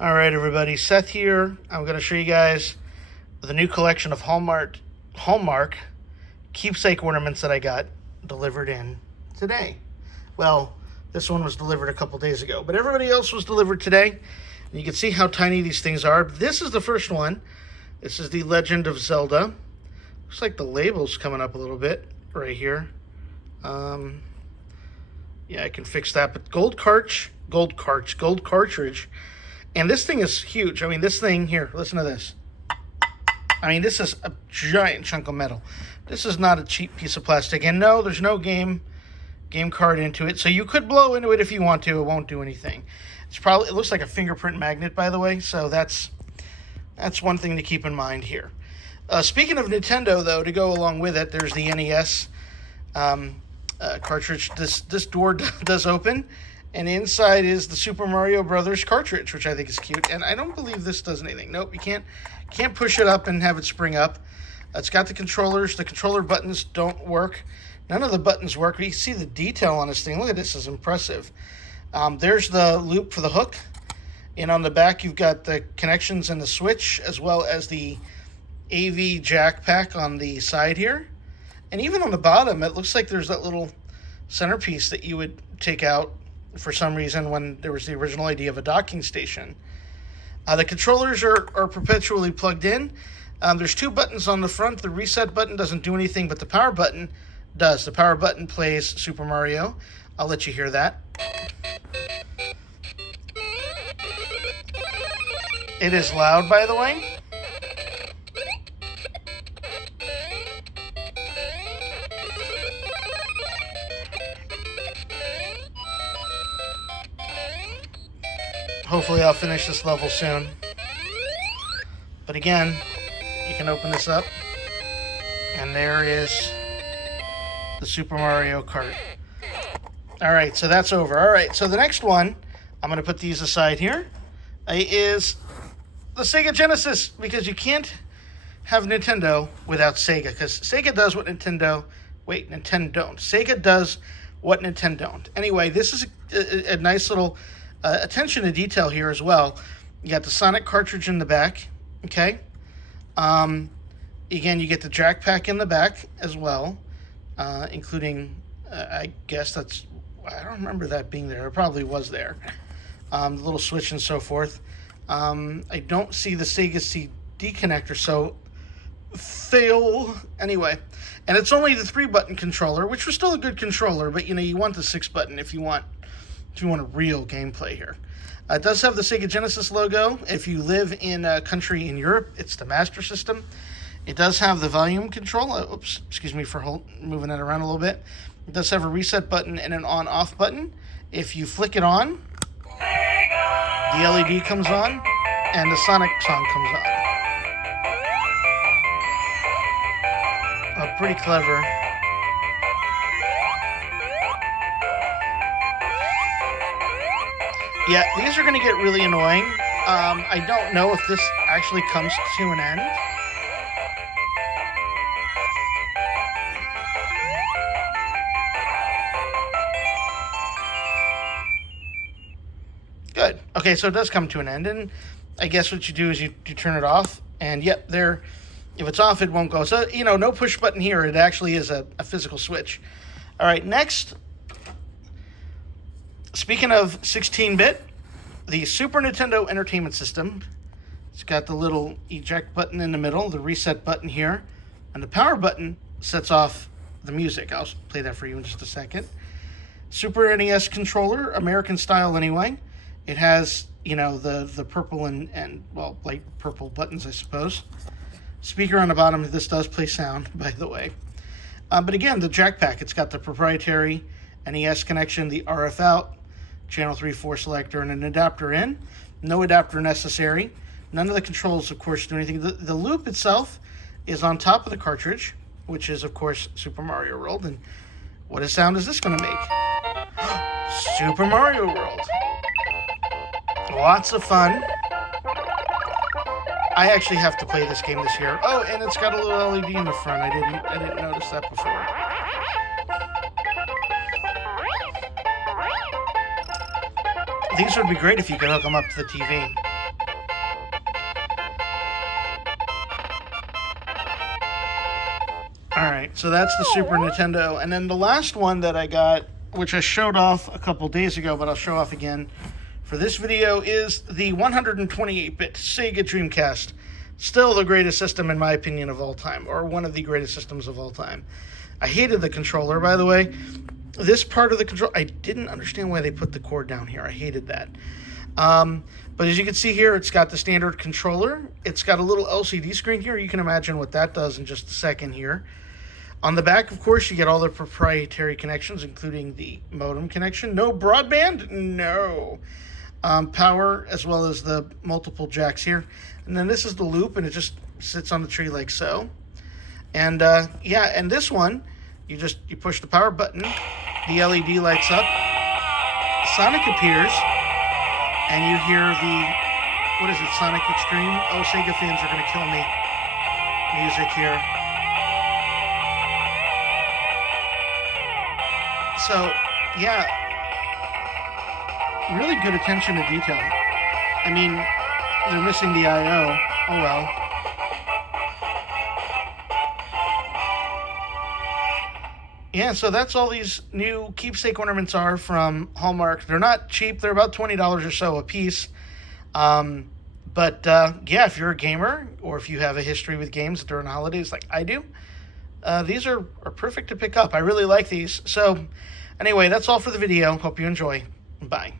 All right, everybody. Seth here. I'm going to show you guys the new collection of Hallmark keepsake ornaments that I got delivered in today. Well, this one was delivered a couple days ago, but everybody else was delivered today. And you can see how tiny these things are. This is the first one. This is the Legend of Zelda. Looks like the label's coming up a little bit right here. Yeah, I can fix that. But gold cartridge. And this thing is huge. I mean, this thing here, listen to this. I mean, this is a giant chunk of metal. This is not a cheap piece of plastic. And no, there's no game card into it. So you could blow into it if you want to. It won't do anything. It looks like a fingerprint magnet, by the way. So that's one thing to keep in mind here. Speaking of Nintendo, though, to go along with it, there's the NES cartridge. This door does open. And inside is the Super Mario Brothers cartridge, which I think is cute. And I don't believe this does anything. Nope, you can't push it up and have it spring up. It's got the controllers. The controller buttons don't work. None of the buttons work. But you see the detail on this thing. Look at this. It's impressive. There's the loop for the hook. And on the back, you've got the connections and the switch, as well as the AV jack pack on the side here. And even on the bottom, it looks like there's that little centerpiece that you would take out for some reason when there was the original idea of a docking station. The controllers are perpetually plugged in. There's two buttons on the front. The reset button doesn't do anything, but the power button does. The power button plays Super Mario. I'll let you hear that. It is loud, by the way. Hopefully I'll finish this level soon. But again, you can open this up, and there is the Super Mario Kart. Alright, so that's over. Alright, so the next one, I'm going to put these aside here, is the Sega Genesis, because you can't have Nintendo without Sega, because Sega does what Nintendo don't. Sega does what Nintendo don't. Anyway, this is a nice little attention to detail here as well. You got the Sonic cartridge in the back, okay? Again, you get the jack pack in the back as well, including, I guess I don't remember that being there. It probably was there. The little switch and so forth. I don't see the Sega CD connector, so fail. Anyway, and it's only the 3-button controller, which was still a good controller, but you want the 6-button if you want a real gameplay here. It does have the Sega Genesis logo. If you live in a country in Europe, it's the Master System. It does have the volume control. Oops, excuse me for moving that around a little bit. It does have a reset button and an on-off button. If you flick it on, the LED comes on, and the Sonic song comes on. Oh, pretty clever. Yeah, these are going to get really annoying. I don't know if this actually comes to an end. Good. Okay, so it does come to an end, and I guess what you do is you turn it off, and yep, if it's off, it won't go. So, no push button here. It actually is a physical switch. All right, next, speaking of 16-bit, the Super Nintendo Entertainment System. It's got the little eject button in the middle, the reset button here, and the power button sets off the music. I'll play that for you in just a second. Super NES controller, American style anyway. It has, the purple and light purple buttons, I suppose. Speaker on the bottom. This does play sound, by the way. But again, the jack pack. It's got the proprietary NES connection, the RF out, channel 3/4 selector, and an adapter in. No adapter necessary. None of the controls, of course, do anything. The loop itself is on top of the cartridge, which is, of course, Super Mario World. And what a sound is this going to make? Super Mario World. Lots of fun. I actually have to play this game this year. Oh, and it's got a little LED in the front. I didn't notice that before. These would be great if you could hook them up to the TV. Alright, so that's the Super Nintendo. And then the last one that I got, which I showed off a couple days ago, but I'll show off again for this video, is the 128-bit Sega Dreamcast. Still the greatest system, in my opinion, of all time, or one of the greatest systems of all time. I hated the controller, by the way. This part of the control, I didn't understand why they put the cord down here. I hated that. But as you can see here, it's got the standard controller. It's got a little LCD screen here. You can imagine what that does in just a second here. On the back, of course, you get all the proprietary connections, including the modem connection. No broadband? No. Power, as well as the multiple jacks here. And then this is the loop, and it just sits on the tree like so. And yeah, and this one, you push the power button, the LED lights up, Sonic appears, and you hear the, what is it, Sonic Extreme? Oh, Sega fans are going to kill me. Music here. So, yeah, really good attention to detail. I mean, they're missing the I.O. Oh well. Yeah, so that's all these new keepsake ornaments are from Hallmark. They're not cheap. They're about $20 or so a piece. But yeah, if you're a gamer or if you have a history with games during the holidays like I do, these are perfect to pick up. I really like these. So anyway, that's all for the video. Hope you enjoy. Bye.